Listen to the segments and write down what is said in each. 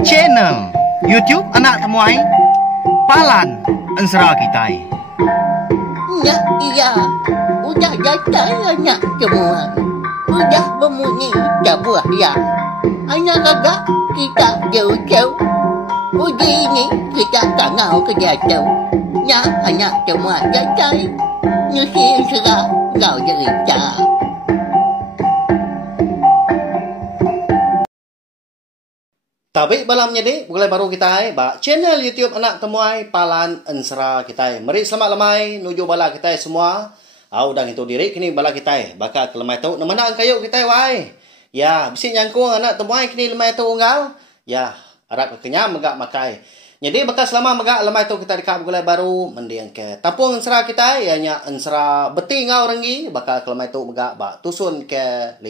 Channel YouTube Anak Temuai Palan Ensera Kitai. Ya, iya. Udah datang anak semua. Udah berbunyi sebuah ya. Anak agak kita jauh-jauh. Uji ini kita tangau ke jatuh. Ya, anak semua datang. Nyusi serah kau cerita. Tapi balam jadi mulai baru kita channel YouTube Anak Temuai Palan Ensera kita. Mari selamat lemai nuju bala kita semua. Udang itu diri kini bala kita bakal ke lemai tu nama nak kayu kita wai. Ya, bisi nyangkung anak temuai kini lemai tu unggal. Ya, harap kenyam megak makai. Jadi bakal selama megak lemai tu kita dekat mulai baru mendiang ke tampung ensera kita ya nya ensera beti ngau rengi bakal ke lemai tu megak bak tusun ke 5.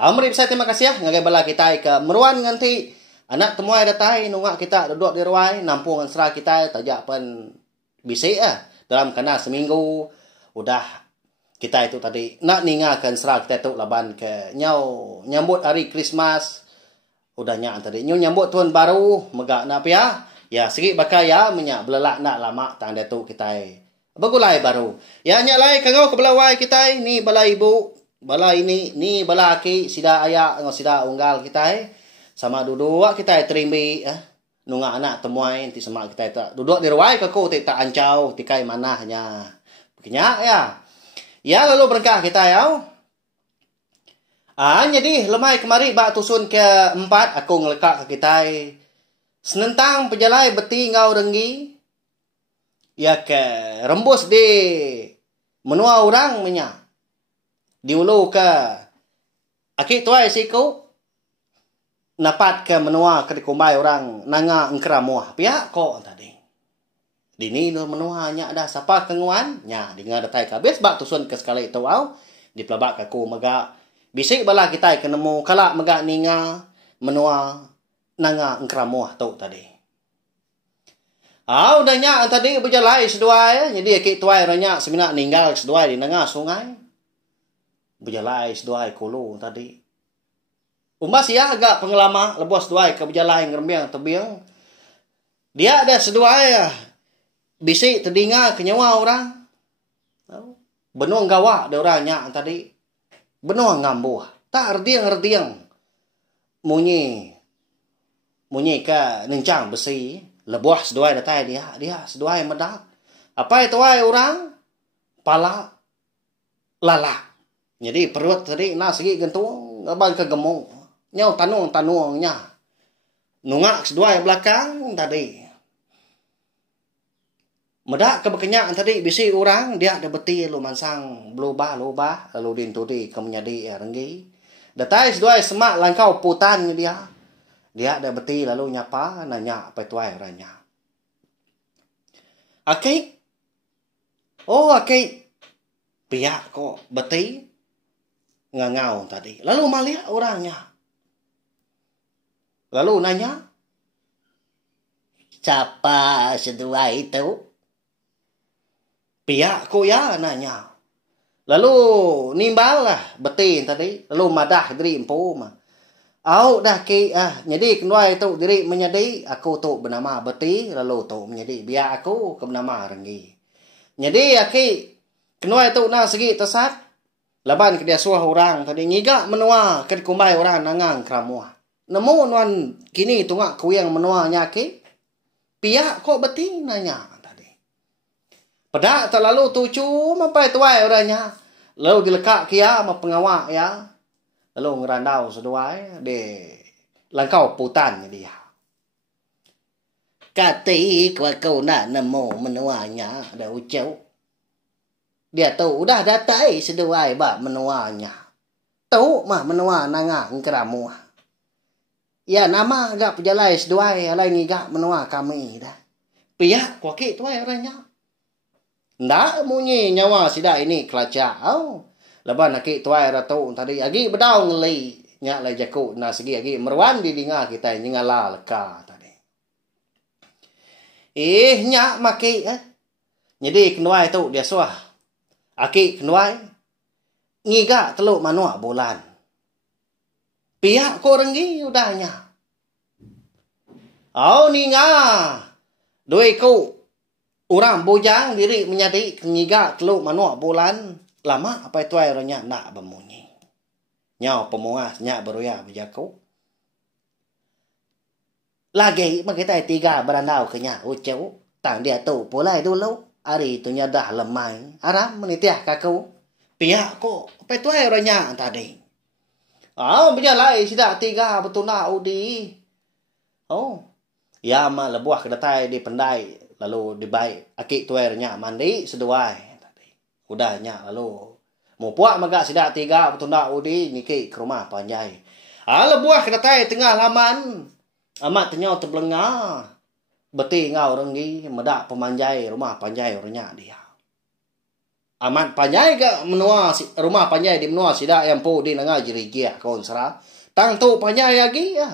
Mari saya terima kasih ya ngagai bala kita ke meruan nganti anak temuai datai nungak kita duduk di ruai nampung ensera kita tajak pen bisik dalam kena seminggu udah kita itu tadi nak ningakan ensera kita tu laban ke nyambut hari Christmas udah nyak tadi nyambut tahun baru megak nak pia ya segi bakal ya menyak belelak nak lama tang tu kita begulai baru ya nyak lai kangau ke belawai kita ni bala ibu bala ini ni bala aki sida ayak ngau sida unggal kita sama duduk kita terimbi nungak anak temuai nanti sama kita tak duduk di ruai kaku tak ancau tikai manahnya begini ya lalu berkah kita ya jadi lemai kemari bak tusun ke 4 aku ngelekak ke kita senentang pejalai beti ngau renggi ya ke rembus di menua orang menya diulu ke aki tuai siku napat ke menua ke dikumbai orang nanga engkeramuah pihak kok tadi dini no menua nya ada siapa kenguan nya dengar datai kabis bak tusun ke sekali itu di pelabak aku mega bisik bala kita ke nemu kala mega ninga menua nanga engkeramuah tu tadi udah nya tadi berjalai sedua jadi ki tuai ranya semina ninggal sedua di nanga sungai berjalai sedua kulu tadi umas ya agak pengelama lebos dua ke berjalan ngerembiang tebiang dia ada sedua bisik terdinga kenyawa orang benuang gawa ada orangnya tadi benuang ngambuh tak erdiang munyi ke nencang besi lebuah sedua datai dia sedua medak apa itu orang pala lala jadi perut tadi nak segi gentung abang kegemung nyau tanuangnya nungak sedua belakang tadi medak kebekenyak tadi bisi orang dia ada beti lu mansang loba lalu dintu di kemenyadi renggi datai sedua semak langkau putan dia ada beti lalu nyapa nanya apa tuai orangnya akik pihak kok beti ngangau tadi lalu malia orangnya lalu nanya, siapa sedua itu? Pihak ko ya nanya. Lalu nimbal lah betin tadi. Lalu madah diri empu mah. Dah ki jadi kedua itu diri menyedi aku tu bernama beti lalu tu menyedi biar aku ke bernama renggi. Jadi aki kedua itu na segi tesat laban ke dia suah orang tadi ngiga menua ke kumbai orang nangang keramuah. Nemu nuan kini tungak kuyang menua nyaki pihak kok beti nanya tadi pedak terlalu tucu mampai tuai orangnya lalu dilekak kia sama pengawak ya lalu ngerandau seduai de langkau putan dia kati kau nak nemu menuanya ada ucau dia tahu udah datai seduai bak menuanya tahu mah menua nanga ngkeramuah ya nama agak pejalai seduai alai ngigak menua kami dah. Pihak kuaki tuai orangnya. Ndak munyi nyawa sida ini kelacak. Leban aki tuai ratu tadi agi bedau ngeli nyak lai jaku na segi agi merwan di dinga kita nyingala leka tadi. Nyak maki Jadi kenuai tu dia suah. Aki kenuai ngigak teluk manua bulan. Pihak ko renggi udahnya. Au ni nga. Doi ko orang bujang diri menyadi kenyiga teluk manuak bulan. Lama apa itu airnya nak bemunyi. Nyau pemuas nyak beruya berjaku. Lagi kita tiga berandau kenya ucau. Tang dia tu pulai dulu. Hari tu dah lemai. Aram menitiah kaku. Pihak ko apa itu airnya tadi. Berjalan sidak tiga betul nak udi. Ya ma lebuah kedatai di pendai lalu dibaik akik tuernya mandi seduai tadi. Udahnya lalu mau puak magak sidak tiga betul nak udi ngiki ke rumah panjai. Lebuah kedatai tengah laman. Amat tenyau terbelengah. Beti ngau renggi medak pemanjai rumah panjai orangnya dia. Amat panjai ke menua rumah panjai di menua sidak yang po di nanga jirigia kawan serah. Tang tu panjai lagi ya.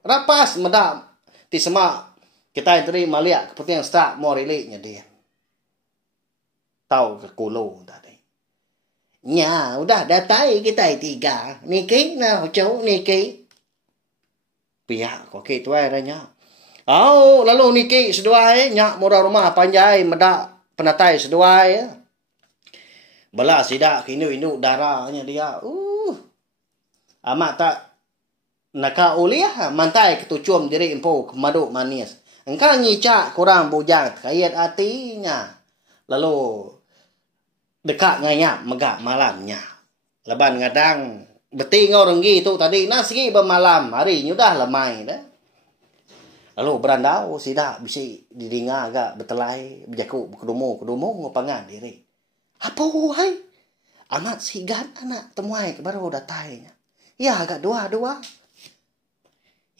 Rapas medak ti semak kita teri maliak kepentingan start mau riliknya dia. Tahu ke kulo tadi. Nya, udah datai kita tiga. Niki nah ucau niki. Pihak kok tu airnya. Lalu niki seduai nyak murah rumah panjai medak penatai seduai ya. Bela sidak kinu-inu darahnya dia. Amat tak naka uliah mantai ketucum diri empo kemaduk manis. Engkau nyicak kurang bujang kayat hatinya. Lalu dekat ngayap megak malamnya. Leban ngadang beti ngau renggi tu tadi nasi bermalam hari ni dah lemai dah. Lalu berandau sidak bisi didinga agak betelai berjaku kedumu ngopangan diri. Apa hai? Amat sigat anak temuai baru datainya. Ya agak dua.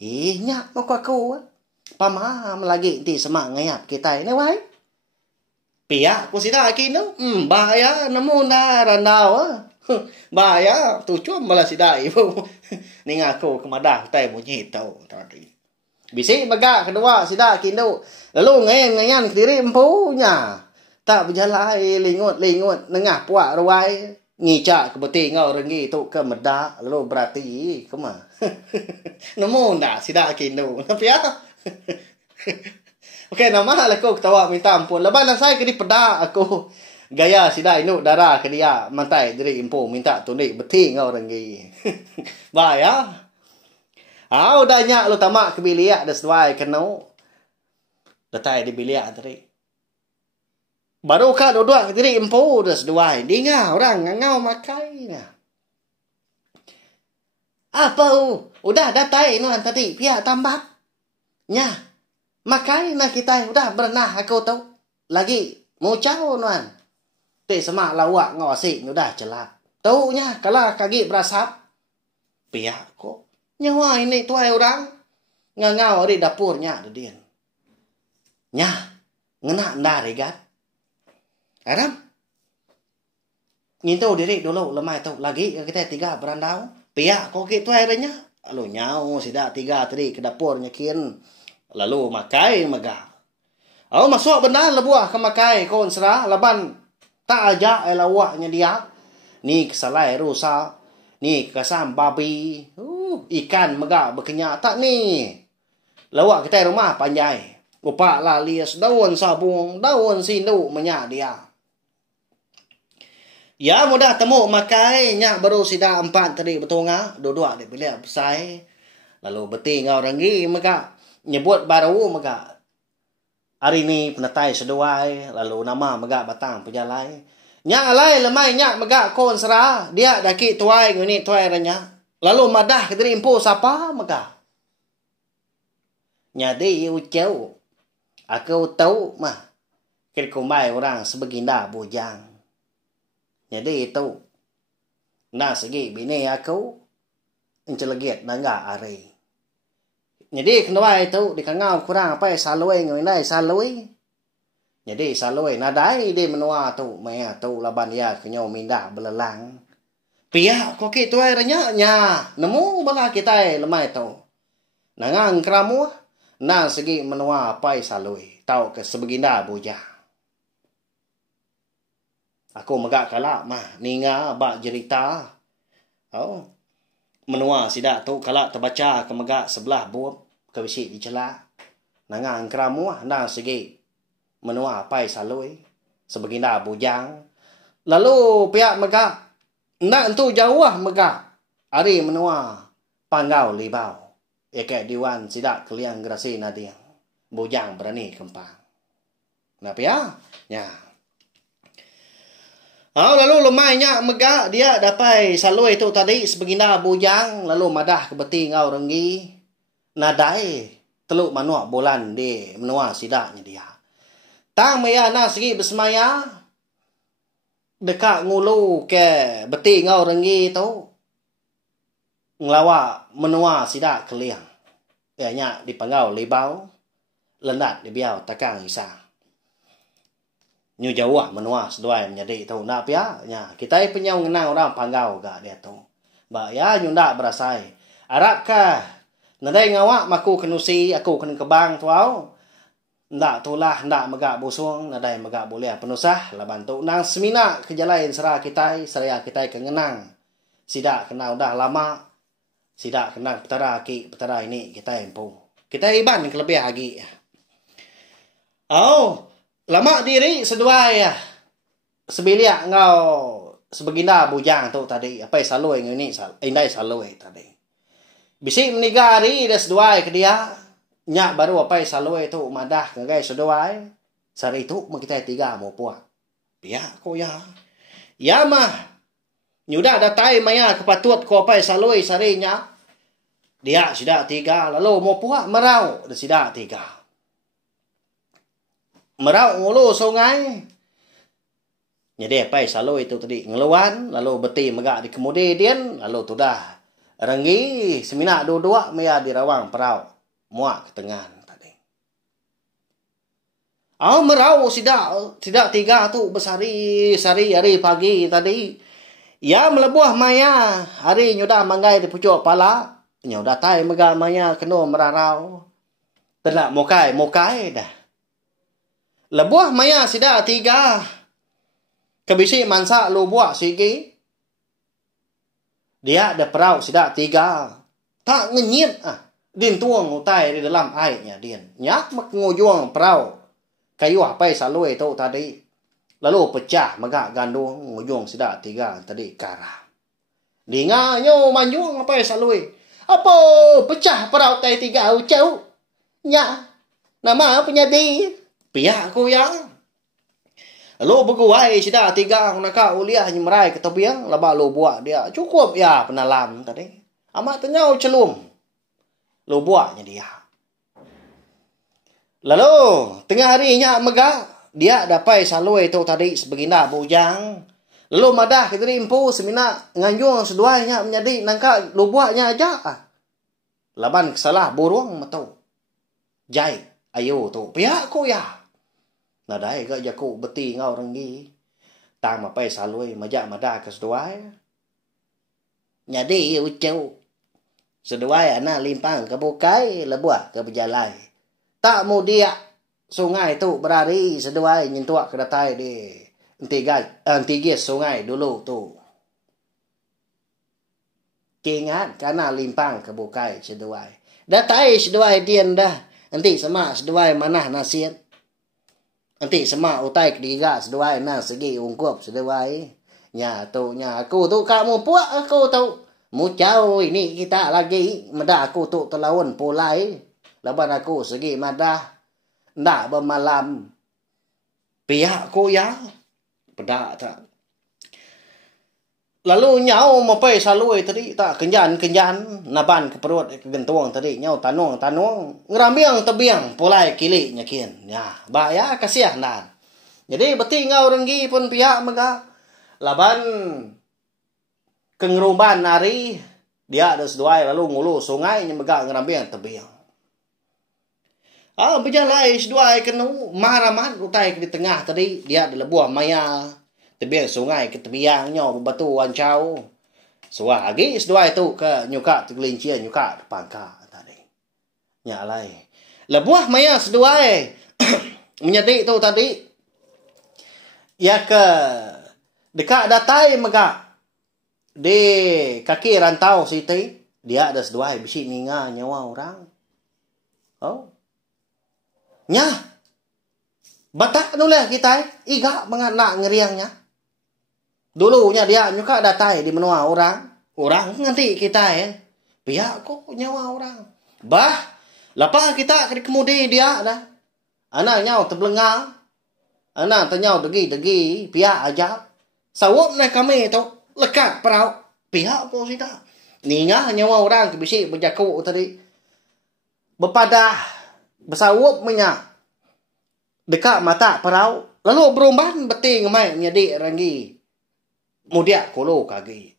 Nyak mau aku pamam lagi ti semak ngayap kita ini wai. Pihak ku sidak kinu bahaya nemu na randau. Bahaya tu cuma malah sidak ibu. Ni ngaku kemadah tai bunyi tau tadi. Bisi bagak kedua sidak kinu. Lalu ngayan kediri empunya. Tak berjalan lingut nengah puak ruai. Ngicak ke beti ngau renggi tu ke medak lalu berarti kema. Nemu ndak sidak kinu. Tapi ya. Okey nama aku ketawa minta ampun. Lepas saya ke di pedak aku gaya sidak inu darah ke dia mantai diri impu minta tunik beti ngau renggi. Ba ya. Udah nyak lu tamak ke biliak dah sesuai kenu. Datai di biliak tadi. Baru kan dua diri empu dah seduai. Dia orang ngau makai nah. Apa udah datai nuan tadi pihak tambak. Nya. Makai nah kita udah berenah aku tahu. Lagi mau caw nuan. Ti semak lawak ngawasi udah celak. Tahu nya kalau kaki berasap. Pihak kok. Nyawa ini tuai orang. Ngau di dapurnya ada dia. Nya. Ngena ndari gat. Aram. Nhìn tôi diri dulu lemai tu lagi kita tiga berandau. Pihak kok gitu airnya. Lalu nyau sida tiga tadi ke dapurnya kin. Lalu makai megah. Masuk benar lebuah ke makai kon serah laban tak aja lawaknya dia. Ni kesalai rusa. Ni kesam babi. Ikan megah berkenyak tak ni. Lawak kita rumah panjai. Upak lalias daun sabung, daun sindu menyak dia. Ya mudah temu makai nyak baru sida empat tadi betul ngah dua dia pilih besai lalu beti ngau renggi maka nyebut baru maka hari ni penatai seduai lalu nama maka batang pejalai nyak alai lemai nyak maka kon serah dia daki tuai nguni tuai ranya lalu madah ke diri impu siapa maka nyadi ucau aku tahu mah kirkumai orang sebaginda bujang. Jadi itu. Nah segi bini aku. Incelegiat na nga ari. Jadi kenapa itu. Di kangau kurang apa salui ngai salui. Jadi salui nadai di menua tu. Maya tu laban ya kenyau minda belelang. Pihak kok itu airnya. Nya. Nemu bala kita lemai tu. Nangang keramu. Nah segi menua apa salui. Tahu ke sebaginda bujang. Aku megak kalak mah ninga bak jerita. Menua sidak tu kalak terbaca ke megak sebelah buat Kabisi di celak. Nangang keramu nang segi menua pai salui sebaginda bujang. Lalu pihak megak nak entu jauh megak. Ari menua panggau libau. Eke diwan sidak keliang gerasi nadiang. Bujang berani kempang. Kenapa ya? Ya. Lalu lemainya megak dia dapai salui itu tadi sebaginda bujang. Lalu madah ke beti ngau renggi. Nadai teluk manua bolan di menua sidaknya dia. Tang maya na segi bersemaya. Dekat ngulu ke beti ngau renggi tu. Ngelawa menua sidak keliang. Ianya dipanggau libau. Lendat dibiau takang isang. Nyu jauh menua seduai menjadi tu. Nak pia? Ya, kita penyau ngenang orang panggau gak dia tu. Ba ya nyunda berasai. Arab kah? Nadai ngawak maku kenusi, aku kena kebang tu au. Ndak tulah ndak megak busung, nadai megak boleh penusah laban tu nang semina kejalain serah kita, seraya kita kengenang. Sidak kenal dah lama. Sidak kenal petara ini kita empu. Kita iban kelebih lagi. Lama diri seduai ya. Sebiliak ngau sebaginda bujang tu tadi. Apa salui ini indai salui tadi. Bisi menigari dia seduai ke dia. Nyak baru apa salui tu madah ngagai seduai. Sari tu kita tiga mau puak. Pia ko ya. Ya mah. Nyudah datai maya kepatut ko apa salui sarinya. Dia sudah tiga lalu mau puak merau dia sudah tiga. Merau ngulu sungai. Jadi apa salui itu tadi ngeluan lalu beti megak di kemudian lalu tu dah renggi semina dua-dua maya di rawang perau muak ke tengah tadi. Merau tidak tiga tu besari sari hari pagi tadi. Ya melebuah maya hari nyudah manggai di pucuk pala. Nyudah tai megak maya kena merarau. Tidak mokai dah. Lebuah maya sida tiga. Kebisi mansa lu buat sigi. Dia ada perahu sida tiga. Tak ngenyit din tuang utai di dalam airnya din. Nyak mak ngujung perahu. Kayu apa salui itu tadi. Lalu pecah megak gandung ngujung sida tiga tadi karah. Dinganyo manjung apa salui. Apa pecah perahu tai tiga ucau. Nyak nama penyadi. Pihak aku ya. Lalu berguai sida tiga nak uliah nyemerai ke tobiang laba lu buat dia cukup ya penalam tadi. Amat tenyau celum. Lu buatnya dia. Lalu tengah harinya megak dia dapai salui itu tadi sebaginda bujang. Lalu madah kita impu semina nganjung seduanya menjadi nangka lu buatnya aja. Laban kesalah burung matau. Jai ayo tu pihak aku ya. Nadai gak jaku beti ngau renggi. Tang mapai salui majak madah ke seduai. Nyadi ucau. Seduai anak limpang ke bukai lebuah ke berjalai. Tak mau dia sungai tu berari seduai nyentuak ke datai di antigas sungai dulu tu. Kingat karena limpang ke bukai seduai. Datai seduai dian dah. Nanti sama seduai manah nasihat. Nanti sama utai ketiga seduai na segi ungkup seduai. Nya aku tu kamu puak aku tu. Mucau ini kita lagi. Madah aku tu terlawan pulai. Laban aku segi madah. Ndak bermalam. Pihak aku ya. Pedak tak. Lalu nyau mapai salui tadi tak kenjan naban ke perut ke gentuang tadi nyau tanung ngerambiang tebiang pulai kili nyakin ya ba ya kasiah dan jadi beti ngau renggi pun pihak mega laban kengeruban nari dia ada seduai lalu ngulu sungai mega ngerambiang tebiang berjalai seduai kenu maraman utai di tengah tadi dia ada lebuah maya tebiang sungai ke tebiangnya batu wancau. Suah lagi seduai tu ke nyuka tegelincian nyuka pangka tadi. Nyalai. Lebuah maya seduai menyati tu tadi. Ya ke dekat datai megak di kaki rantau siti dia ada seduai bisi ninga nyawa orang. Oh. Nya. Batak nulah kita iga menganak ngeriangnya. Dulunya dia nyuka datai di menua orang. Orang nganti kita pihak kok nyawa orang. Bah, lapa kita kemudi dia dah. Anak nyau terbelengah. Anak ternyau degi pihak aja. Sawut na kami tu lekat perau pihak po sida. Ninga nyawa orang kebisi berjaku tadi. Berpadah bersawut minyak. Dekat mata perau. Lalu berumban beting mai menjadi ranggi. Mudiak kolo kagi.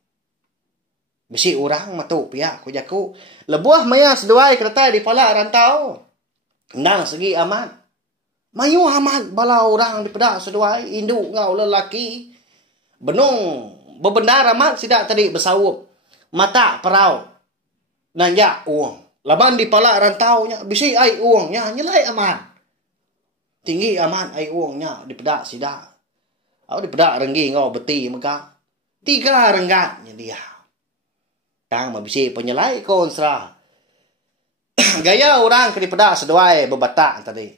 Besi orang matu pihak ku jaku. Lebuah maya seduai kereta di pala rantau. Nang segi aman. Mayu aman bala orang di pedak seduai. Induk ngau lelaki. Benung bebendar aman sidak tadi bersawup. Mata perau. Nanjak uang. Laban di pala rantaunya. Besi ai uangnya. Nyelai aman. Tinggi aman ai uangnya. Di pedak sidak. Di pedak renggi ngau beti maka. 3 renggatnya dia. Tang mabisi penyelai konsra. Gaya orang ke di pedak seduai bebatak tadi.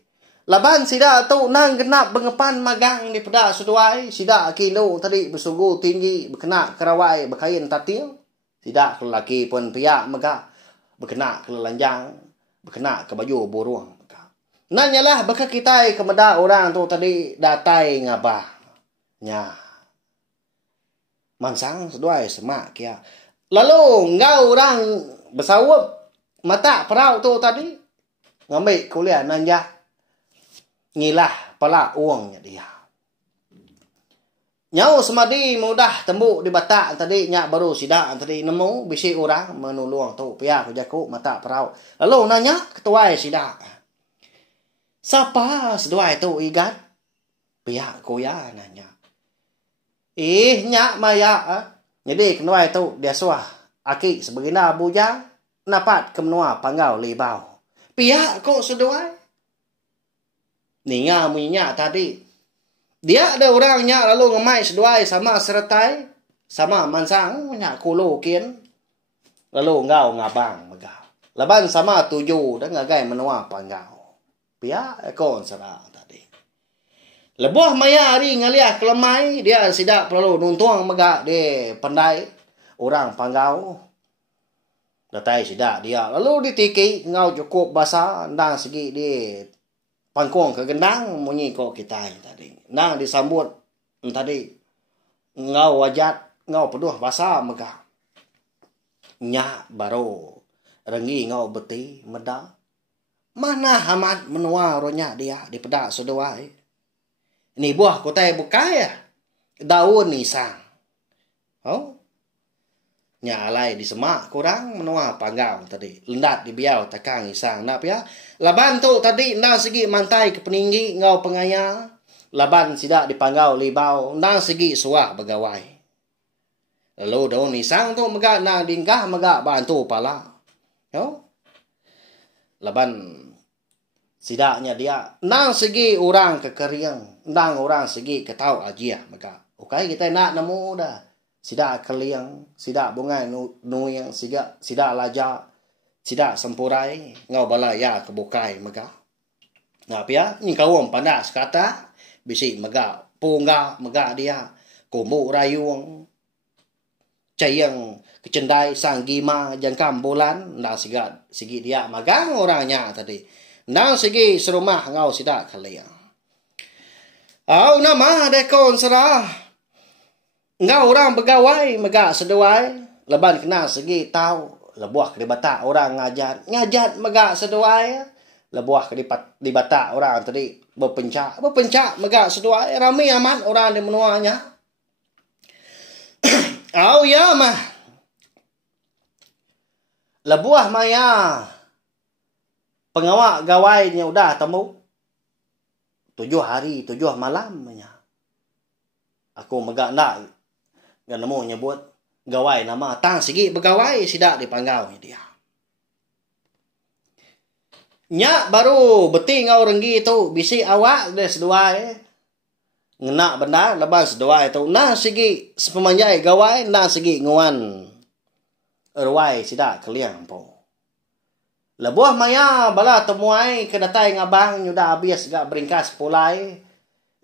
Laban sida tu nang genap bengepan magang di pedak seduai. Sida kilo tadi bersugu tinggi. Berkena kerawai berkain tatil. Sida kelaki pun piak megah. Berkena kelanjang. Berkena ke baju burung. Nanyalah baka kita kemedak orang tu tadi datai ngabah. Nya. Mansang seduai semak kia. Lalu ngau orang bersawup mata perau tu tadi. Ngambil kuliah nanjak. Ngilah pala uangnya dia. Nyau semadi mudah tembuk di batak tadi. Nyak baru sidak tadi nemu. Bisi orang menulung tu. Pihak kujaku mata perau. Lalu nanya ketuai sidak. Siapa seduai tu igat? Pihak kuya nanya. Nyak maya Jadi kenuai tu dia suah. Aki sebegina bujang. Napat ke menua panggau libau. Pihak kok seduai. Ninga minyak tadi. Dia ada orangnya lalu ngemai seduai sama seretai. Sama mansang minyak kulo kian. Lalu ngau ngabang megau. Laban sama 7 dan ngagai menua panggau. Pihak kok serang tadi. Lebuah maya hari ngaliah kelemai. Dia sidak perlu nuntuang megak di pandai. Orang panggau. Datai sidak dia. Lalu ditiki. Ngau cukup basah. Nang segi di pangkong ke gendang. Munyi kok kita tadi. Nang disambut. Tadi. Ngau wajat. Ngau peduh basah megak. Nyak baru. Rengi ngau beti. Medak. Mana amat menua ronya dia. Di pedak seduai. Ini buah kotai bukai ya. Daun nisang. Oh. Nyalai di semak kurang menua panggau tadi. Lendat di biau takang isang. Nap ya. Laban tu tadi nang segi mantai ke peninggi ngau pengaya. Laban sidak di panggau libau. Nang segi suah begawai. Lalu daun nisang tu megak nang dinggah megak bantu pala. Oh. Laban sidaknya dia. Nang segi orang kekeriang. Nang orang segi ketau ajiah. Maka. Okay, kita nak nemu dah. Sidak keliang. Sidak bungai nuyang. Sidak laja. Sidak sempurai. Ngau balaya kebukai. Maka. Ngap ya. Ni kawam pandas kata. Bisi mega. Punga mega dia. Kumbu rayung. Cayang kecendai sang gima. Jangkam bulan. Nang segi dia magang orangnya tadi. Nang segi serumah ngau sidak kalian. Au nama dekon serah. Ngau orang begawai megak seduai. Leban kena segi tahu. Lebuah ke di batak orang ngajat. Ngajat megak seduai. Lebuah ke di batak orang tadi berpencak. Berpencak megak seduai. Ramai aman orang di menuanya. Au ya mah. Lebuah maya. Pengawak gawainya udah temu. 7 hari, 7 malam. Aku megak nak. Gak nemu nyebut. Gawai nama. Tang segi begawai. Sidak dipanggau dia. Nyak baru beti ngau renggi tu. Bisi awak dia seduai. Ngenak benar. Lepas seduai tu. Nah segi sepemanjai gawai. Nah segi nguan. Erwai sidak keliang po. Lebuah maya bala temuai kedatai ngabang nyudah habis gak beringkas pulai.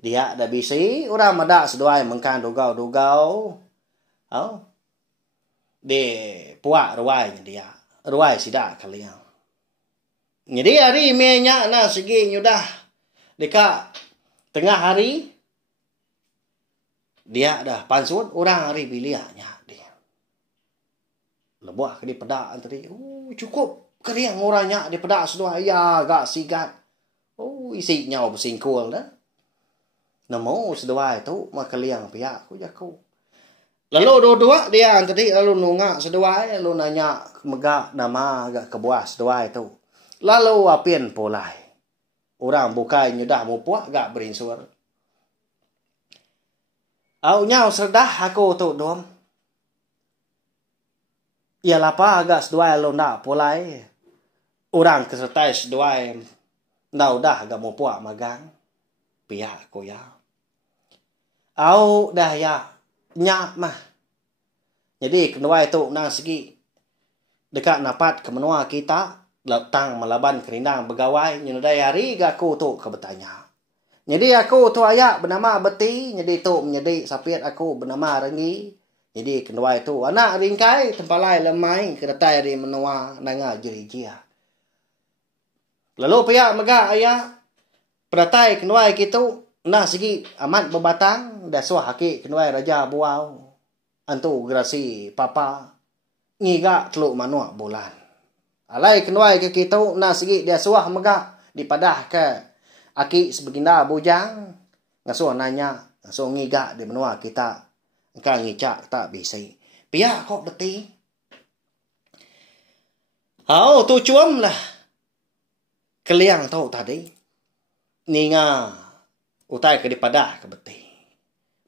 Dia dah bisi orang madak seduai mengkan dugau-dugau. Oh. De puak ruai dia. Ruai sidak kalian. Jadi hari minyak na segi nyudah dekat tengah hari dia dah pansut orang hari bilianya dia. Lebuah ke di pedak tadi. Cukup kalian orangnya di pedak sedua ya gak sigat. Isi nyaw bersingkul dah. Namo sedua itu mak kalian pihak aku jaku. Lalu dua-dua dia tadi lalu nungak sedua lalu nanya megak nama agak kebuah sedua itu. Lalu apin polai. Orang bukai nyudah mu puak gak berinsur. Au nyaw serdah aku tu dom. Ya lapa agak sedua lalu nak polai. Orang kesertai sedua nau dah agak mu puak magang. Pihak aku ya. Au dah ya. Nyak mah. Jadi kedua itu nang segi dekat napat ke menua kita letang melaban kerindang begawai nyedai hari gaku tu ke bertanya. Jadi aku tu ayak bernama Beti, jadi tu menjadi sapiat aku bernama Rengi. Jadi kedua itu anak ringkai tempalai lemai kedatai di menua nanga jerijia. Lalu pihak megak ayah peratai kedua itu nah segi amat berbatang dah suah haki kedua raja buau antu gerasi papa ngiga teluk manuak bulan alai kedua ke kita nah segi dia suah megak dipadah ke aki sebaginda bujang ngasuh nanya ngasuh ngiga di menua kita engkau ngicak tak bisa pihak kok beti tu cuam lah keliang tau tadi ninga utai ke dipadah ke beti.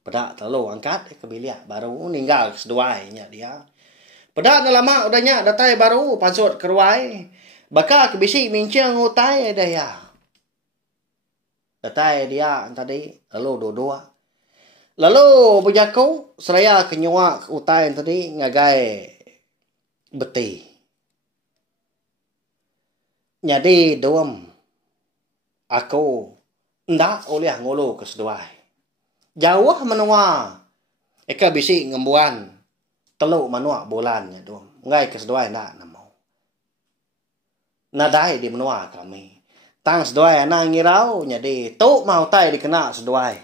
Pedak terlalu angkat ke bilik baru ninggal seduainya dia. Pedak dah lama udahnya datai baru pansut keruai. Baka ke bisi mincang utai dah ya. Datai dia tadi lalu dua-dua. Lalu berjaku seraya kenyuak utai tadi ngagai beti. Jadi dom aku ndak oleh ngulu ke seduai. Jauh menua. Eka bisi ngembuan. Teluk manuak bulannya dong. Ngai ke seduai ndak namo. Nadai di menua kami. Tang seduai anak ngirau. Jadi tuk mau tai dikena seduai.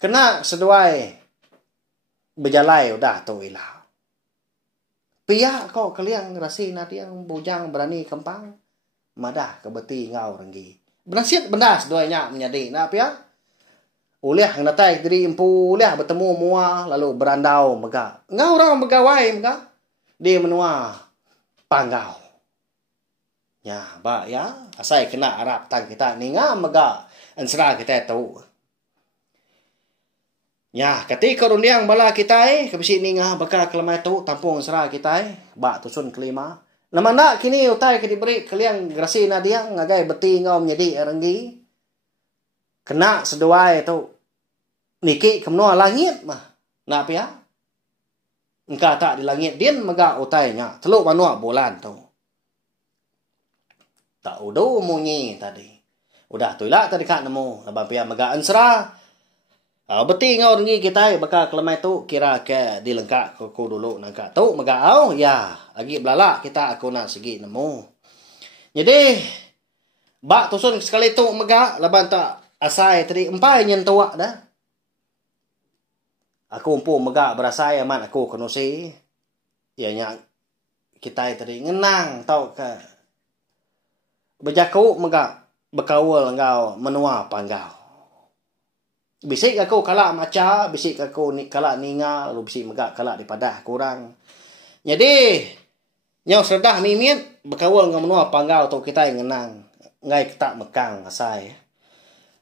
Kena seduai. Berjalai udah tu ilau. Pihak kau kalian rasi nanti yang bujang berani kempang. Madah kebeti ngau renggi. Benasiat bendas doanya menjadi nak ya uleh natai diri empu uleh bertemu mua lalu berandau mega ngau orang begawai mega di menua panggau ya ba ya asai kena arab tang kita ninga mega ansra kita tahu ya ketika rundiang bala kita kebisi ninga bakal kelemai tahu tampung ansra kita ba tusun kelima nama nak kini utai ke diberi kalian grasi nadia ngagai beti ngau menjadi erenggi kena seduai tu niki kemnua langit mah nak pia engka tak di langit din mega utainya teluk manua bulan tu tak udu munyi tadi udah tuilak tadi kak nemu abang pia mega ansra beti ngau rengi kita bakal kelemai tu kira ke dilengkak ku dulu nangka tu mega au ya lagi belalak kita aku nak segi nemu. Jadi bak tusun sekali tu mega laban tak asai tadi empai nyentuak dah. Aku umpu mega berasai aman aku kenusi. Ianya kita tadi ngenang tau ke. Bejaku mega bekawal engkau menua panggau. Bisik aku kalak maca, bisik aku kalak ninga, lalu bisik megak kalak dipadah kurang. Jadi, nyau serdah mimit, berkawal dengan menua panggau tu kita yang ngenang. Ngai ketak mekang asai.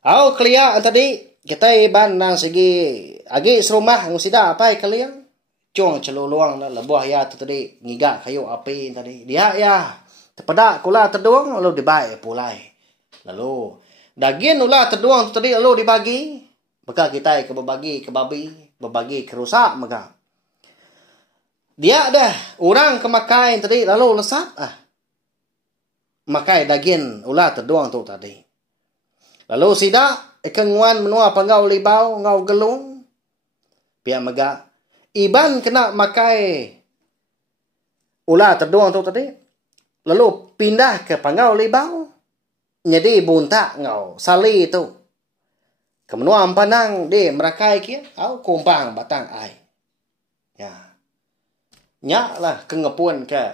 Au kelia tadi, kita iban nang segi, agi serumah ngusida apa kalian? Cung celuluang lebuah ya tu tadi, ngigak kayu api tadi. Dia ya, terpedak kula terduang, lalu dibaik pulai. Lalu, daging ulah terduang tu tadi, lalu dibagi. Maka kita ke berbagi ke babi, berbagi ke rusak maka. Dia dah orang kemakai tadi lalu lesap makai daging ular terduang tu tadi. Lalu sidak ikenguan menua panggau libau ngau gelung. Pihak megak iban kena makai ular terduang tu tadi. Lalu pindah ke panggau libau. Jadi buntak ngau sali tu. Kemenua panang di merakai kia au kumpang batang ai. Ya. Nyak lah kengepun ke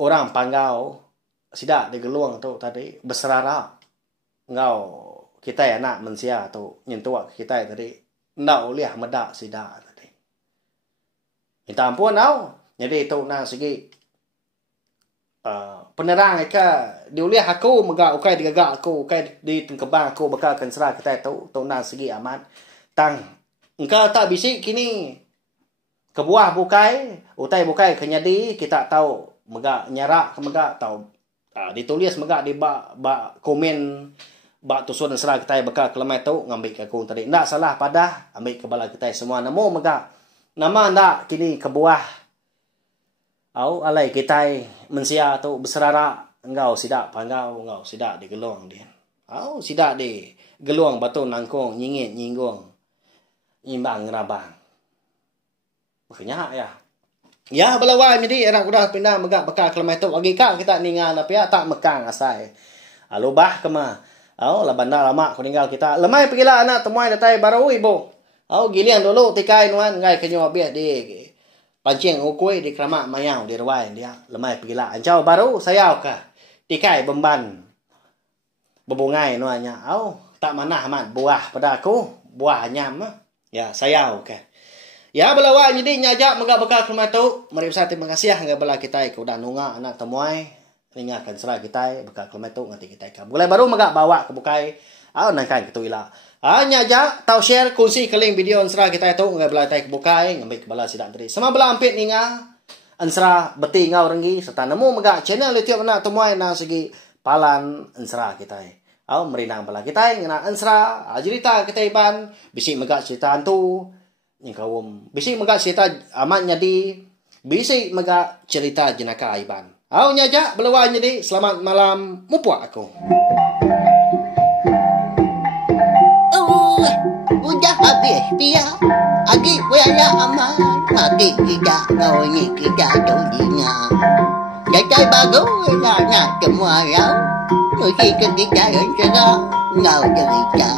orang panggau sidak di geluang tu tadi berserara ngau kita anak manusia tu nyentuak kita tadi ndak uliah medak sidak tadi. Minta ampun au. Jadi tu na segi penerang eka diuliah aku megak ukai digagak aku ukai di tengkebang aku bakal kensra kita tu na segi amat tang engkau tak bisik kini kebuah bukai utai bukai kenyadi kita tahu megak nyarak ke megak tahu ditulis megak di bak komen bak tusun serah kita bakal kelemai tu ngambil ke aku tadi ndak salah padah ambil ke bala kita semua namo megak nama ndak kini kebuah au alai kita mensia tu berserara engkau sidak panggau engkau sidak di geluang dia au sidak di geluang batu nangkong nyingit nyinggung imbang ngerabang makanya ya belawai jadi orang udah pindah megak bakal kelemai tu bagi kak kita ningan tapi tak mekang asai alubah kema au la bandar lama ku tinggal kita lemai pergilah anak temuai datai baru ibu au gilian dulu tikai nuan ngai kenyo biah di pancing ukui di keramak mayau di ruai dia lemai pergilah ancau baru sayau ka tikai bemban bebungai nuanya au tak manah amat buah pada aku buah nyam ya sayau ka ya belawa jadi nyajak megak bekal rumah tu mari besar terima kasih ngga bela kita ke udah nunga anak temuai ringakan serah kita bekal rumah tu nganti kita ka mulai baru megak bawa ke bukai au nangkai ke tu ila nyajak tau share kunci ke link video serah kita tu ngga bela tai ke bukai ngambil ke bala sidak tadi sama bela ampit ninga ansra beti ngau renggi serta nemu megak channel YouTube anak temuai nang segi palan ansra kita au merinang bala kita ngena ansra cerita kita iban bisi megak cerita tu yang kawum bisi megak cerita amat jadi bisi megak cerita jenaka iban au nyajak belawan jadi selamat malam mupuak aku udah habis dia agi kuya aman agi tidak kau ni tidak dolinya jadi bagus lah nak semua ya mesti kita yang cerah ngau cerita